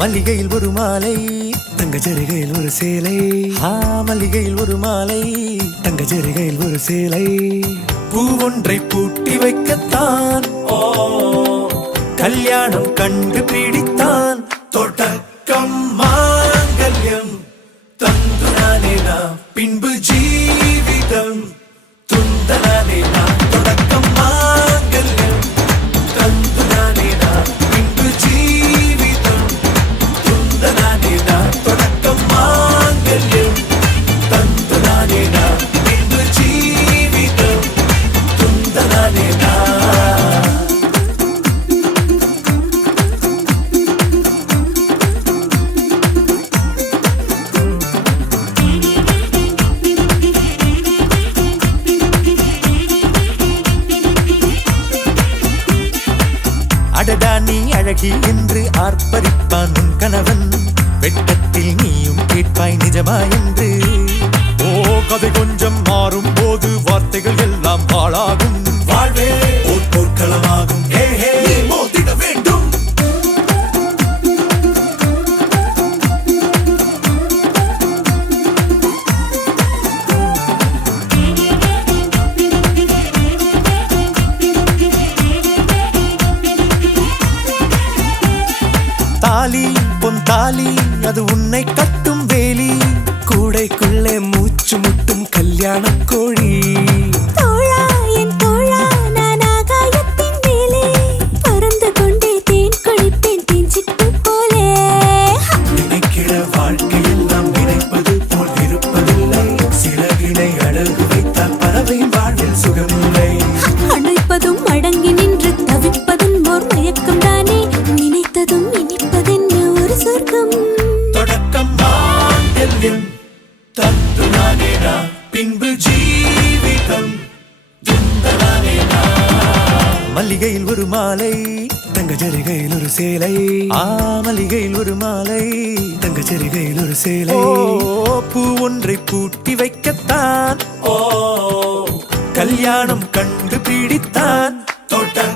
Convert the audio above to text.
மல்லிகையில் ஒரு மாலை தங்க ஜரிகையில் ஒரு சேலை. மல்லிகையில் ஒரு மாலை தங்க ஜரிகையில் ஒரு சேலை. பூ ஒன்றை பூட்டி வைக்கத்தான் கல்யாணம் கண்டு பிடித்தான். தொடக்கம் மாங்கல்யம் தந்துனானே நான் பின்பு ஜீவிதம் துந்தனானே நான். தொடக்கம் மாங்கல்யம் தந்துனானே நான் பின்பு ஜீவிதம் துந்தனானே நான். தொடக்கம் மாங்கல்யம் தந்துனானே நான் பின்பு ஜீவிதம் துந்தனானே நான். அடடா நீ அழகி என்று ஆர்ப்பரிப்பான் உன் கணவன். வெட்டத்தில் நீயும் கேட்பாய் நிஜமா என்று. கதை கொஞ்சம் மாறும் போது வார்த்தைகள் எல்லாம் பாழாகும். வாழ்வே ஓர் போர்க்களமாகும். மோதிட வேண்டும். தாலி பொன் தாலி அது உன்னை கட்டும் வேலி. கூடைக்குள்ளே மூச்சு முட்டும் கல்யாண கோழி. தோழா என் தோழா நான் ஆகாயத்தின் மேலே பறந்து கொண்டே தேன் குடிப்பேன் தேஞ்சிட்டு போலே. நினைக்கிற வாழ்க்கையெல்லாம் நினைப்பது போல் இருப்பதில்லை. சிறகினை அழகு வைத்தால் பறவை வாழ்வில் சுகமில்லை. அணைப்பதும் அடங்கி நின்று தவிப்பதும் ஓர் மயக்கம் தானே. நினைத்ததும் இனிப்பதென்ன ஒரு சொர்க்கம். தொடக்கம் மாங்கல்யம் தந்துனானே நான் பின்பு ஜீவிதம் துந்தனானே நான். மல்லிகையில் ஒரு மாலை தங்க ஜரிகையில் ஒரு சேலை. மல்லிகையில் ஒரு மாலை தங்க ஜரிகையில் ஒரு சேலை. பூ ஒன்றை பூட்டி வைக்கத்தான் கல்யாணம் கண்டு பிடித்தான். தொடக்கம்